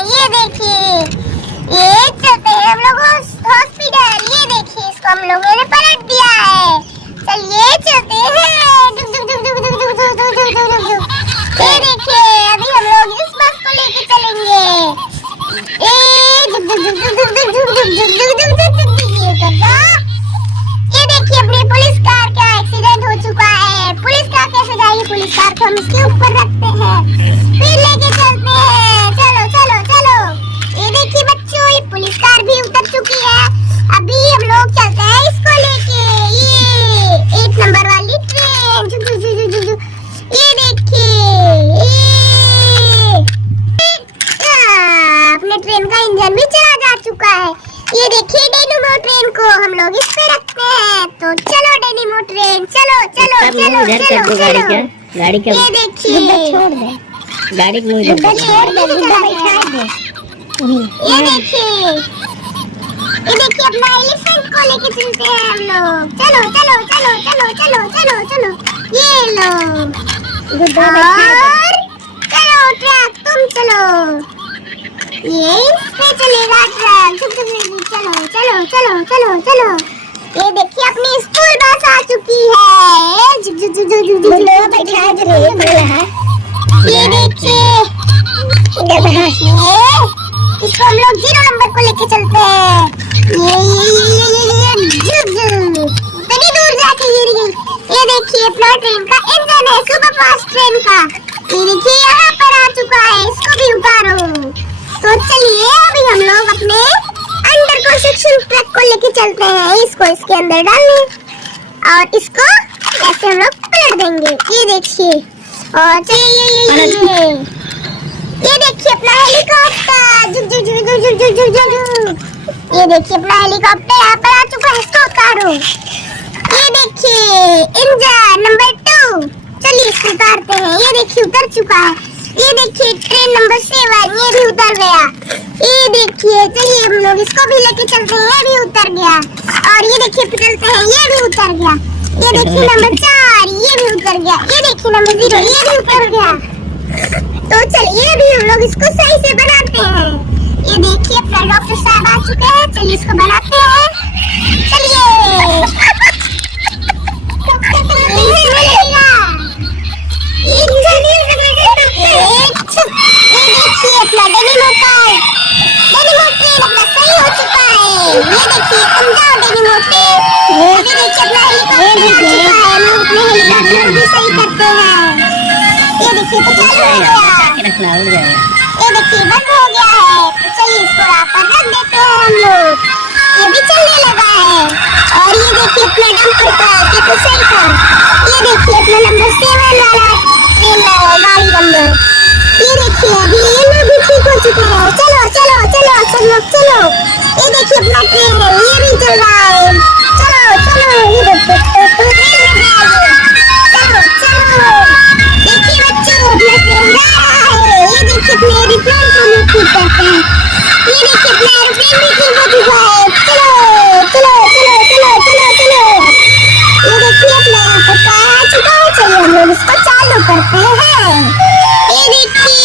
हैं। ये देखिए, ये चलते हैं हम लोग हॉस्पिटल। ये देखिए, इसको हम लोगों ने पलट दिया है। चलिए चलते हैं। दुक दुक दुक दुक दुक दुक दुक दुक दुक दुक दुक। ये देखिए, अभी हम लोग इस बस को लेके चलेंगे। दुक दुक दुक दुक दुक दुक दुक दुक दुक दुक दुक दुक दुक। ये करना। ये देखिए, अपनी पुलिस कार का एक्सीडेंट हो चुका है। पुलिस कार कैसे जाएगी? पुलिस कार को हम इसके ऊपर रखते हैं, फिर लेके चलते हैं। चलो चलो चलो। ये देखिए बच्चों, ये पुलिस कार भी उतर चुकी है। अभी हम लोग चलते हैं इसको लेके। ये 8 नंबर वाली ट्रेन। ये देखिए, अपने ट्रेन का इंजन भी चला जा चुका है। ये देखिए डेनिमो ट्रेन को हम लोग इस पे रखते हैं। तो चलो डेनिमो ट्रेन, चलो चलो चलो चलो चलो। गाड़ी के ये देखिए, छोड़ दे, गाड़ी को इधर छोड़ दे, बैठा दे। ये देखिए, अपना एलिफेंट को लेके चलते हैं हम लोग। चलो चलो चलो चलो चलो चलो चलो। ये लो, और चलो ट्रक, तुम चलो। ये इसमें चलेगा ट्रक। चलो चलो चलो चलो चलो। ये देखिए, अपनी स्कूल बस आ चुकी है। ये देखिए, इसको हम लोग 0 नंबर को लेके चलते हैं। इतनी दूर जाके गिर गई। ये देखिए, अपना ट्रेन का इंजन है, सुपर फास्ट ट्रेन का। ये देखिए, यहाँ पर आ चुका है। इसको भी उतारो। तो चलिए, अभी हम लोग अपने अंडर कंस्ट्रक्शन ट्रक को लेके चलते हैं। इसको इसके अंदर डालने और इसको ऐसे हम लोग पलट देंगे। ये देखिए, और ये देखिए अपना हेलीकॉप्टर। ये देखिए, अपना हेलीकॉप्टर यहाँ पर आ चुका है। इसको उतारो। ये देखिए, इंजन नंबर 2। चलिए इसको उतारते हैं। ये देखिए, उतर चुका है। ये देखिए, ट्रेन नंबर 7, ये भी उतर गया। ये देखिए, चलिए हम लोग इसको भी लेके चलते हैं। ये भी उतर गया। और ये देखिए, चलते हैं, ये भी उतर गया। ये देखिए नंबर 4, ये भी उतर गया। ये देखिए नंबर 0, ये भी उतर गया। तो चलिए अभी हम लोग इसको सही से बनाते हैं। ये देखिए, अपना डॉक्टर साहब आ चुके हैं। चलिए इसको बनाते हैं। चलिए अपना डेनिमो ट्रेन अपना सही हो चुका है। ये देखिए, तुम जाओ डेनिमो ट्रेन। ये देखिए, अपना हेलीकॉप्टर आ चुका है। हम लोग अपने हेलीकॉप्टर भी सही करते हैं। ये देखिए, तो चालू हो गया। ये देखिए, बंद हो गया है। तो चलिए इसको यहाँ पर रख देते हैं हम लोग। ये भी चलने लगा है। और ये देखिए, अपना डंपर का तो सही कर। ये देखिए, अपना नंबर 7 वाला ट्रेन गाड़ी नंबर। ये देखिए, अभी ये लोग भी ठीक हो चुके हैं। चलो चलो चलो सब लोग चलो। ये देखिए, अपना ट्रेन है, ये भी चल रहा है। चलो चलो, ये देखिए चलो चलो। देखिए बच्चों, अपना ट्रेन जा रहा है। ये देखिए, अपने एरोप्लेन को हम लोग ठीक करते हैं। ये देखिए, अपना एरोप्लेन भी ठीक हो चुका है। चलो चलो चलो चलो चलो चलो। ये देखिए, अपना यहाँ पर कार आ चुका है। चलिए हम लोग इसको चालू करते हैं। ये देखिए,